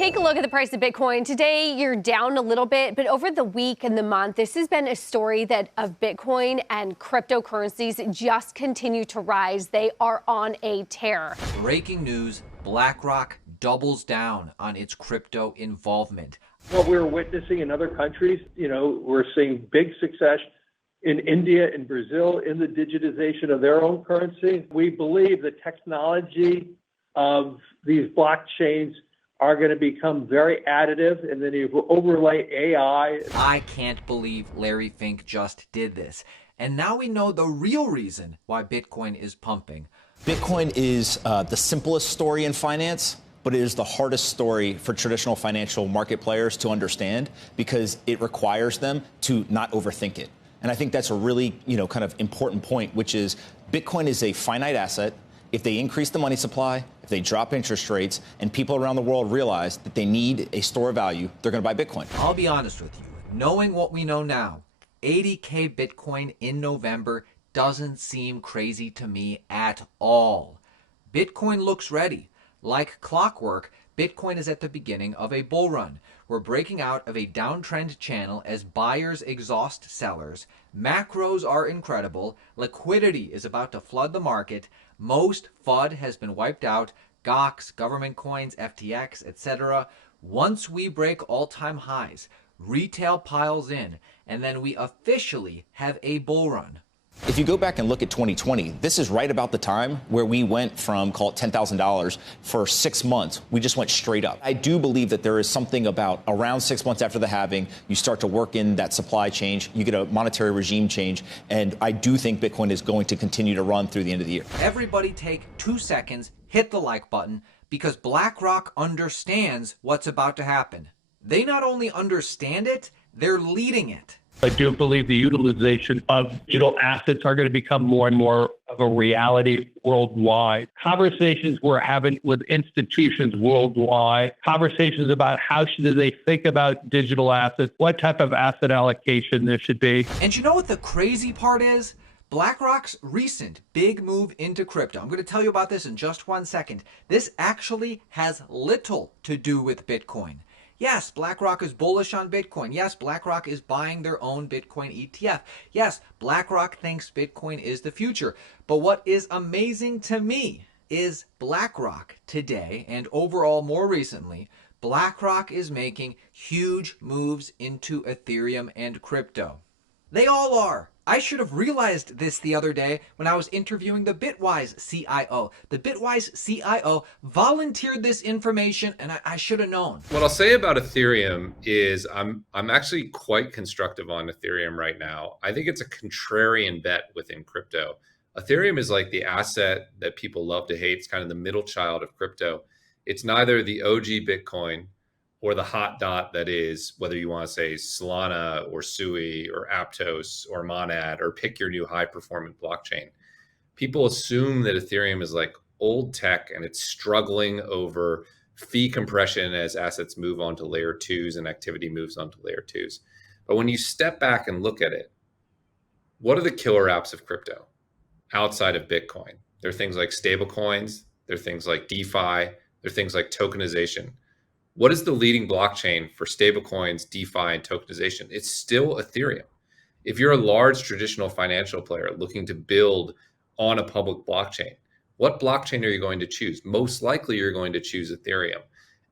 Take a look at the price of Bitcoin. Today, you're down a little bit, but over the week and the month, this has been a story that of Bitcoin and cryptocurrencies just continue to rise. They are on a tear. Breaking news, BlackRock doubles down on its crypto involvement. What we're witnessing in other countries, we're seeing big success in India and Brazil in the digitization of their own currency. We believe the technology of these blockchains are going to become very additive, and then you overlay AI. I can't believe Larry Fink just did this. And now we know the real reason why Bitcoin is pumping. Bitcoin is the simplest story in finance, but it is the hardest story for traditional financial market players to understand because it requires them to not overthink it. And I think that's a really, kind of important point, which is Bitcoin is a finite asset. If they increase the money supply, if they drop interest rates, and people around the world realize that they need a store of value, they're going to buy Bitcoin. I'll be honest with you. Knowing what we know now, 80K Bitcoin in November doesn't seem crazy to me at all. Bitcoin looks ready. Like clockwork, Bitcoin is at the beginning of a bull run. We're breaking out of a downtrend channel as buyers exhaust sellers. Macros are incredible. Liquidity is about to flood the market. Most FUD has been wiped out. GOX, government coins, FTX, etc. Once we break all-time highs, retail piles in, and then we officially have a bull run. If you go back and look at 2020, this is right about the time where we went from, call it $10,000 for 6 months. We just went straight up. I do believe that there is something about around 6 months after the halving, you start to work in that supply change, you get a monetary regime change, and I do think Bitcoin is going to continue to run through the end of the year. Everybody take 2 seconds, hit the like button, because BlackRock understands what's about to happen. They not only understand it, they're leading it. I do believe the utilization of digital assets are going to become more and more of a reality worldwide. Conversations we're having with institutions worldwide, conversations about how should they think about digital assets, what type of asset allocation there should be. And you know what the crazy part is? BlackRock's recent big move into crypto. I'm going to tell you about this in just 1 second. This actually has little to do with Bitcoin. Yes, BlackRock is bullish on Bitcoin. Yes, BlackRock is buying their own Bitcoin ETF. Yes, BlackRock thinks Bitcoin is the future. But what is amazing to me is BlackRock today, and overall more recently, BlackRock is making huge moves into Ethereum and crypto. They all are. I should have realized this the other day when I was interviewing the Bitwise CIO. The Bitwise CIO volunteered this information, and I should have known. What I'll say about Ethereum is I'm actually quite constructive on Ethereum right now. I think it's a contrarian bet within crypto. Ethereum is like the asset that people love to hate. It's kind of the middle child of crypto. It's neither the OG Bitcoin or the hot dot that is, whether you want to say Solana or Sui or Aptos or Monad or pick your new high performant blockchain. People assume that Ethereum is like old tech and it's struggling over fee compression as assets move on to layer 2s and activity moves on to layer 2s. But when you step back and look at it, what are the killer apps of crypto outside of Bitcoin? There are things like stablecoins, there are things like DeFi, there are things like tokenization. What is the leading blockchain for stablecoins, DeFi, and tokenization? It's still Ethereum. If you're a large traditional financial player looking to build on a public blockchain, what blockchain are you going to choose? Most likely you're going to choose Ethereum.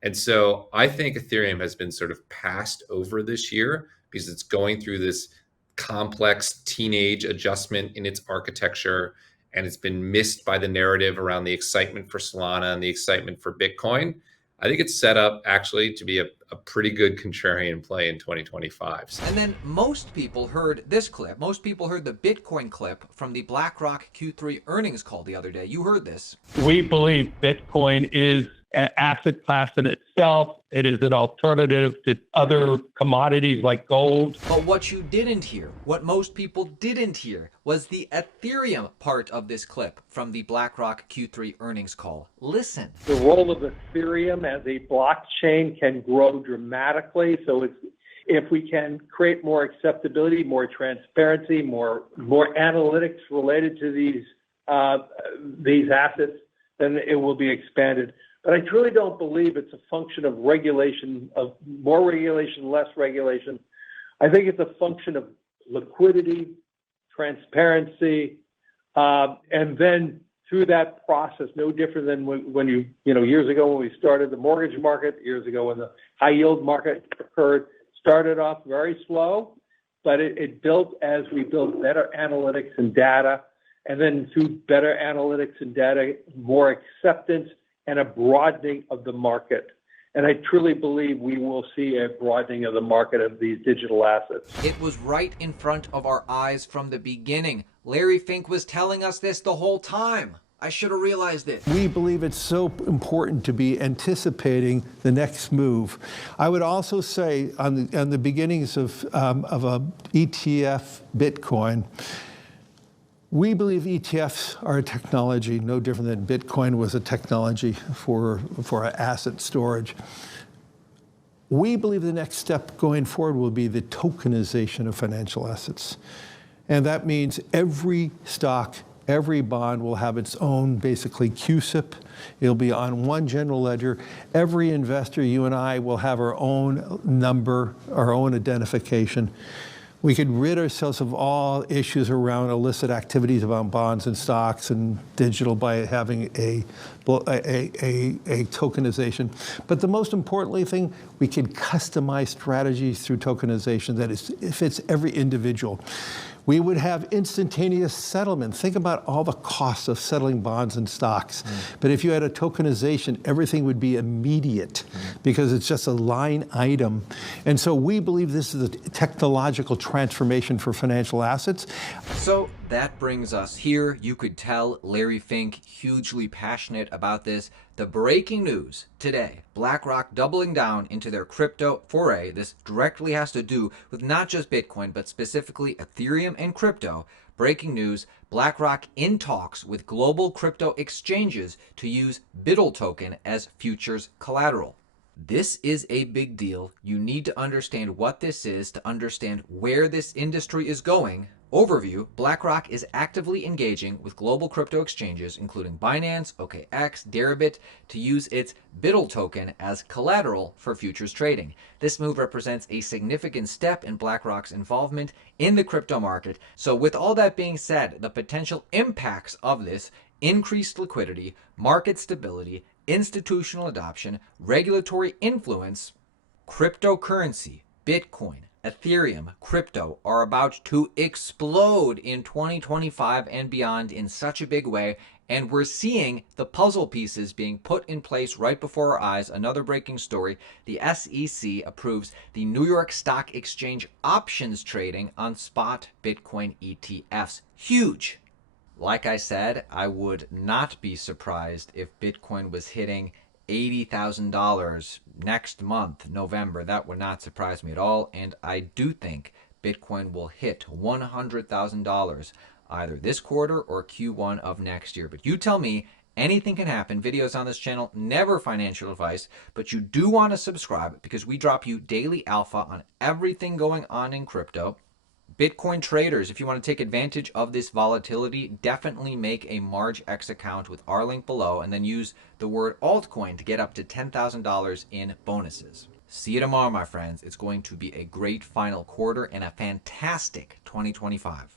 And so I think Ethereum has been sort of passed over this year because it's going through this complex teenage adjustment in its architecture, and it's been missed by the narrative around the excitement for Solana and the excitement for Bitcoin. I think it's set up actually to be a pretty good contrarian play in 2025. And then most people heard this clip. Most people heard the Bitcoin clip from the BlackRock Q3 earnings call the other day. You heard this. We believe Bitcoin is an asset class in itself. It is an alternative to other commodities like gold. But what you didn't hear, what most people didn't hear, was the Ethereum part of this clip from the BlackRock Q3 earnings call. Listen. The role of Ethereum as a blockchain can grow dramatically. So if we can create more acceptability, more transparency, more analytics related to these assets, then it will be expanded. But I truly don't believe it's a function of regulation, of more regulation, less regulation. I think it's a function of liquidity, transparency, and then through that process, no different than when years ago when we started the mortgage market, years ago when the high yield market occurred, started off very slow, but it built as we built better analytics and data, and then through better analytics and data, more acceptance and a broadening of the market. And I truly believe we will see a broadening of the market of these digital assets. It was right in front of our eyes from the beginning. Larry Fink was telling us this the whole time. I should have realized it. We believe it's so important to be anticipating the next move. I would also say on the beginnings of a ETF Bitcoin, we believe ETFs are a technology no different than Bitcoin was a technology for asset storage. We believe the next step going forward will be the tokenization of financial assets. And that means every stock, every bond will have its own, basically, CUSIP. It'll be on one general ledger. Every investor, you and I, will have our own number, our own identification. We could rid ourselves of all issues around illicit activities about bonds and stocks and digital by having a tokenization. But the most importantly thing, we can customize strategies through tokenization that fits every individual. We would have instantaneous settlement. Think about all the costs of settling bonds and stocks. But if you had a tokenization, everything would be immediate because it's just a line item. And so we believe this is a technological transformation for financial assets. So that brings us here. You could tell Larry Fink hugely passionate about this. The breaking news today, BlackRock doubling down into their crypto foray. This directly has to do with not just Bitcoin, but specifically Ethereum and crypto. Breaking news, BlackRock in talks with global crypto exchanges to use BUIDL token as futures collateral. This is a big deal. You need to understand what this is to understand where this industry is going. Overview, BlackRock is actively engaging with global crypto exchanges, including Binance, OKX, Deribit, to use its BUIDL token as collateral for futures trading. This move represents a significant step in BlackRock's involvement in the crypto market. So with all that being said, the potential impacts of this: increased liquidity, market stability, institutional adoption, regulatory influence, cryptocurrency, Bitcoin, Ethereum, crypto are about to explode in 2025 and beyond in such a big way, and we're seeing the puzzle pieces being put in place right before our eyes. Another breaking story, the SEC approves the New York Stock Exchange options trading on spot Bitcoin ETFs. Huge! Like I said, I would not be surprised if Bitcoin was hitting $80,000 next month, November. That would not surprise me at all. And I do think Bitcoin will hit $100,000 either this quarter or Q1 of next year. But you tell me, anything can happen. Videos on this channel, never financial advice, but you do want to subscribe because we drop you daily alpha on everything going on in crypto. Bitcoin traders, if you want to take advantage of this volatility, definitely make a MargeX account with our link below and then use the word altcoin to get up to $10,000 in bonuses. See you tomorrow, my friends. It's going to be a great final quarter and a fantastic 2025.